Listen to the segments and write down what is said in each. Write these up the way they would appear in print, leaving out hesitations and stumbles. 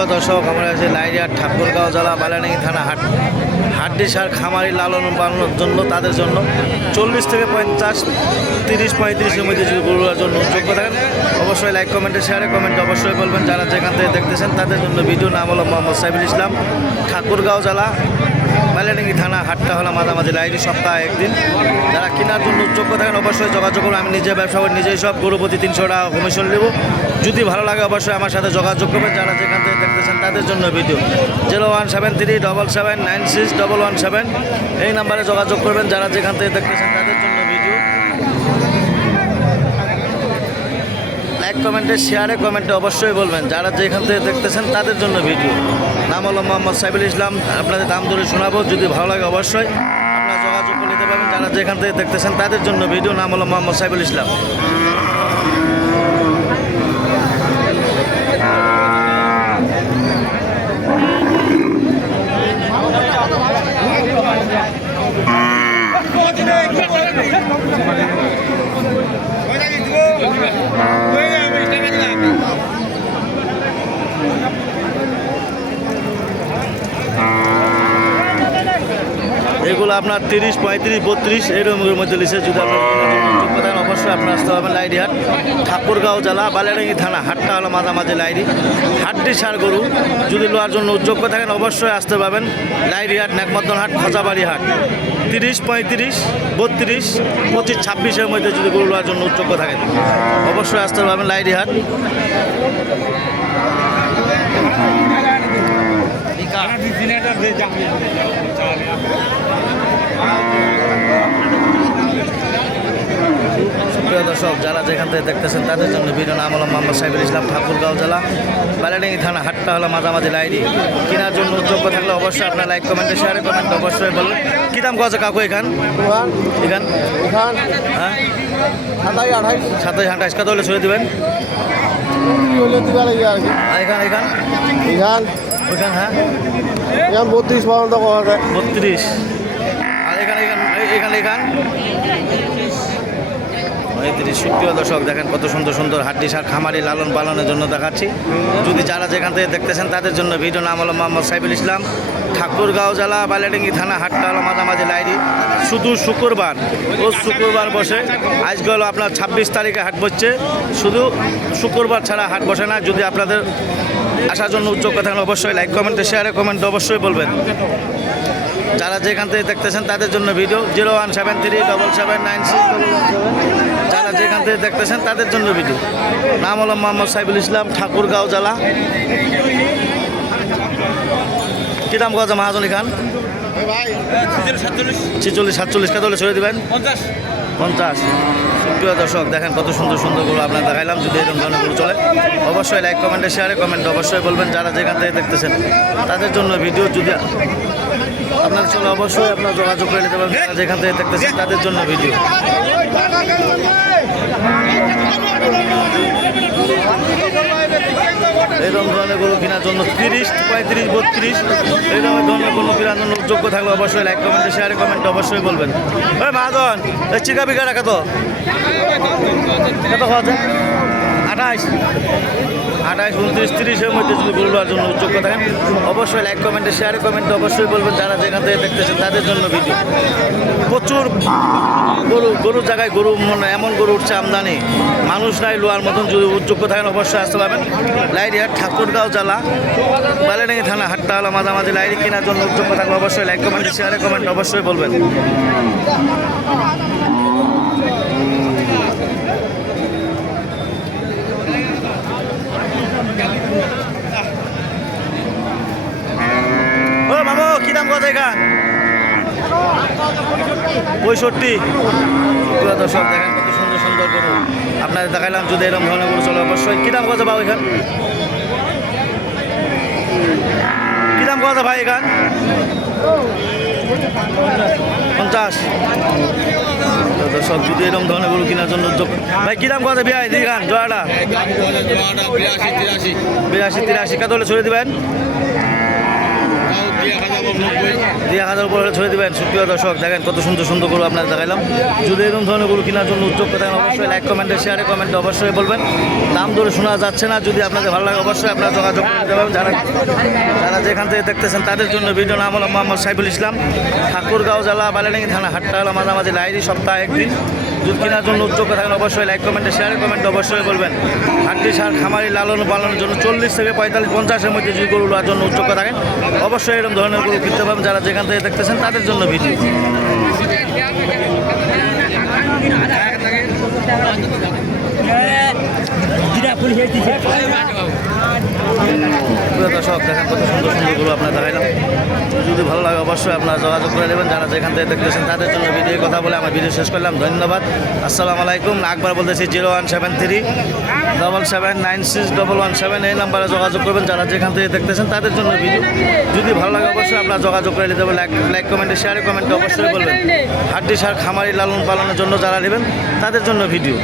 সুপ্রিয় দর্শক, আমরা আছি লাইরিয়ার ঠাকুরগাঁও জেলা বালানাগি থানা হাড্ডি সার খামারি লালন পালনের জন্য তাদের জন্য 40 থেকে 50, 30-35-এর মধ্যে যদি গরুর জন্য যোগ্য থাকেন অবশ্যই লাইক কমেন্টে শেয়ারে কমেন্টে অবশ্যই বলবেন। যারা যেখান থেকে দেখতেছেন তাদের জন্য ভিডিও। নাম হলো মোহাম্মদ সাইফুল ইসলাম, ঠাকুরগাঁও জেলা বালানাগি থানা। হাটটা হলো মাঝামাঝি লাইরি, সপ্তাহে একদিন। যারা কেনার জন্য যোগ্য থাকেন অবশ্যই যোগাযোগ করুন। আমি নিজে ব্যবসা করি, নিজেই সব গরু প্রতি 300 টাকা কমিশন নেব। যদি ভালো লাগে অবশ্যই আমার সাথে যোগাযোগ করবেন। যারা যেখান থেকে দেখতেছেন তাদের জন্য ভিডিও। 017377961117 এই নাম্বারে যোগাযোগ করবেন। যারা যেখান থেকে দেখতেছেন তাদের জন্য ভিডিও। লাইক কমেন্টে শেয়ারে কমেন্টে অবশ্যই বলবেন। যারা যেখান থেকে দেখতেছেন তাদের জন্য ভিডিও। নাম হলো মোহাম্মদ সাইফুল ইসলাম। আপনাদের দাম ধরে শোনাবো, যদি ভালো লাগে অবশ্যই আপনারা যোগাযোগ করে নিতে পারবেন। যারা যেখান থেকে দেখতেছেন তাদের জন্য ভিডিও। নাম হলো মোহাম্মদ সাইফুল ইসলাম। এগুলো আপনার 30, 35, 32 এরকমের মধ্যে লিখে। যদি আপনার যোগ্য থাকেন অবশ্যই আপনার আসতে পারবেন লাইরি হাট, ঠাকুরগাঁও জেলা বালানাগি থানা। হাটটা হলো মাঝামাঝি লাইরি। হাড্ডি সার গরু যদি লোয়ার জন্য যোগ্য থাকেন অবশ্যই আসতে পারবেন লাইরি হাট, নেকমদ্দন হাট, খাজাবাড়ি হাট। 30, 35, 32, 25, 26-এর মধ্যে যদি গরু লোয়ার জন্য যোগ্য থাকেন অবশ্যই আসতে পারবেন লাইরি হাট। সুপ্রিয় দর্শক, যারা যেখান থেকে দেখতেছেন তাদের জন্য ভিডিও। নাম হলো মোহাম্মদ সাইফুল ইসলাম, ঠাকুরগাঁও জেলা বালানাগি থানা। হাটটা হলো মাঝামাঝি লাইরি। কেনার জন্য যোগ্য থাকলে অবশ্যই আপনার লাইক কমেন্টে শেয়ারে কমেন্টে অবশ্যই বলবেন। কী দাম কত কাকু এখান? হ্যাঁ 27-28 কত হলে ছড়ে দেবেন? এখান ওইখান হ্যাঁ 32 পর্যন্ত 32। আর এখানে 35। সুপ্রিয় দর্শক, দেখেন কত সুন্দর সুন্দর হাড্ডি সার খামারি লালন পালনের জন্য দেখাচ্ছি। যদি যারা যেখান থেকে দেখতেছেন তাদের জন্য ভিডিও। নাম হলো মোহাম্মদ সাইফুল ইসলাম, ঠাকুরগাঁও জেলা বালানাগি থানা। হাটটা হলো মাঝামাঝি লাইরি। শুধু শুক্রবার বসে। আজকে হলো আপনার 26 তারিখে হাট বসছে। শুধু শুক্রবার ছাড়া হাট বসে না। যদি আপনাদের আসার জন্য যোগ্য থাকেন অবশ্যই লাইক কমেন্টে শেয়ারে কমেন্টে অবশ্যই বলবেন। যারা যেখান থেকে দেখতেছেন তাদের জন্য ভিডিও। 017377961117 যারা যেখান থেকে দেখতেছেন তাদের জন্য ভিডিও। নাম হলো মোহাম্মদ সাইফুল ইসলাম, ঠাকুরগাঁও জেলা। কী দাম কত মহাজন খান? 46-47 কত হলে ছেড়ে দেবেন? 50। সুপ্রিয় দর্শক, দেখেন কত সুন্দর সুন্দর গরু আপনার দেখাইলাম। যদি এরকম ধরনের গরু চলে অবশ্যই লাইক কমেন্টে শেয়ারে কমেন্টে অবশ্যই বলবেন। যারা যেখান থেকে দেখতেছেন তাদের জন্য ভিডিও। যদি আপনার চলে অবশ্যই আপনার যোগাযোগ করে নিতে পারবেন। যারা যেখান থেকে দেখতেছেন তাদের জন্য ভিডিও। এরকম ধরনের গরু কেনার জন্য 30, 35, 32 এরকম ধরনের গরু কেনার জন্য যোগ্য থাকলে অবশ্যই লাইক কমেন্টে শেয়ারে কমেন্টে অবশ্যই বলবেন। ওই মহাজন এই চিকা বিঘাটা কত খাওয়া যায়? 28, 29, 30-এর মধ্যে যদি গরু নেওয়ার জন্য যোগ্য থাকেন অবশ্যই লাইক কমেন্টে শেয়ারে কমেন্টে অবশ্যই বলবেন। যারা যেখান থেকে দেখতেছেন তাদের জন্য ভিডিও। প্রচুর গরুর জায়গায় গরু মানে এমন গরু উঠছে আমদানি, মানুষ নাই লোয়ার মতন। যদি যোগ্য থাকেন অবশ্যই আসতে পারবেন লাইরি হাট, ঠাকুরগাঁও জেলা বালানাগি থানা। হাটটা হলো মাঝামাঝি লাইরি। কেনার জন্য যোগ্য থাকলে অবশ্যই লাইক কমেন্টে শেয়ারে কমেন্টে অবশ্যই বলবেন। ও মামু কী দাম কত এখান? 65। সুপ্রিয় দর্শক, দেখেন কত সুন্দর সুন্দর গরু আপনাদের দেখাইলাম। যদি এরকম ধরনের গরু চলে অবশ্যই। কী দাম কত পাবো এখান? কী দাম কত ভাই এখান? 50। দর্শক, যদি এরকম ধরনের গরু কেনার জন্য ভাই কী দাম কত বিয়াই দিঘান জোয়াটা? 82-83 কত হলে ছড়িয়ে দেবেন? 2,000 উপরে হলে ছড়িয়ে দেবেন। সুপ্রিয় দর্শক দেখেন কত সুন্দর সুন্দর গরু আপনার দেখাইলাম। যদি এরকম ধরনের গরু কেনার জন্য উদ্যোগ থাকেন অবশ্যই লাইক কমেন্টে শেয়ারে কমেন্টে অবশ্যই বলবেন। দাম দরে শোনা যাচ্ছে না, যদি আপনাদের ভালো লাগে অবশ্যই আপনারা যোগাযোগ করতে পারবেন। যারা যেখান থেকে দেখতেছেন তাদের জন্য ভিডিও নাম হলো মোহাম্মদ সাইফুল ইসলাম, ঠাকুরগাঁও জেলা বালাডাঙ্গি থানা। হাটটা হলো মাঝামাঝি লাইরি, সপ্তাহে একদিন। দুধ কেনার জন্য উদ্যোগ থাকেন অবশ্যই লাইক কমেন্টে শেয়ারে কমেন্টে অবশ্যই বলবেন। হাড্ডি সার খামারি লালন পালনের জন্য 40 থেকে 45-50-এর মধ্যে যে গরু নেওয়ার জন্য উদ্যোগ থাকেন অবশ্যই এরকম ধরনের গরু কিনতে পারবেন। যারা যেখান থেকে দেখতেছেন তাদের জন্য ভিডিও। দর্শক দেখেন কত সুন্দর সুন্দর গরু আপনার দেখাইলাম। যদি ভালো লাগে অবশ্যই আপনারা যোগাযোগ করে নেবেন। যারা যেখান থেকে দেখতেছেন তাদের জন্য ভিডিও কথা বলে আমার ভিডিও শেষ করলাম। ধন্যবাদ, আসসালামু আলাইকুম। একবার বলতেছি 0173-7796-117 এই নাম্বারে যোগাযোগ করবেন। যারা যেখান থেকে দেখতেছেন তাদের জন্য ভিডিও। যদি ভালো লাগে অবশ্যই আপনারা যোগাযোগ করে নিতে হবে। লাইক কমেন্টে শেয়ারে কমেন্টে অবশ্যই বলবেন। হাড্ডি সার খামারি লালন পালনের জন্য যারা নেবেন তাদের জন্য ভিডিও।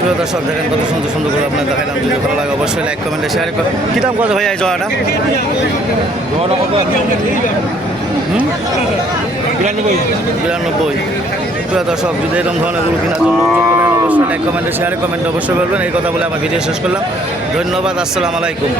প্রিয় দর্শক দেখেন কত সুন্দর সুন্দর করে আপনার দেখাইলাম। যদি ভালো লাগে অবশ্যই লাইক কমেন্টে শেয়ার করেন। কী দাম কত ভাই এই জোড়াটা? 92। প্রিয় দর্শক যদি এরকম ধরনের গরু কেনার জন্য উদ্যোগ করেন অবশ্যই লাইক কমেন্টে শেয়ারে কমেন্টে অবশ্যই বলবেন। এই কথা বলে আমার ভিডিও শেষ করলাম। ধন্যবাদ, আসসালামু আলাইকুম।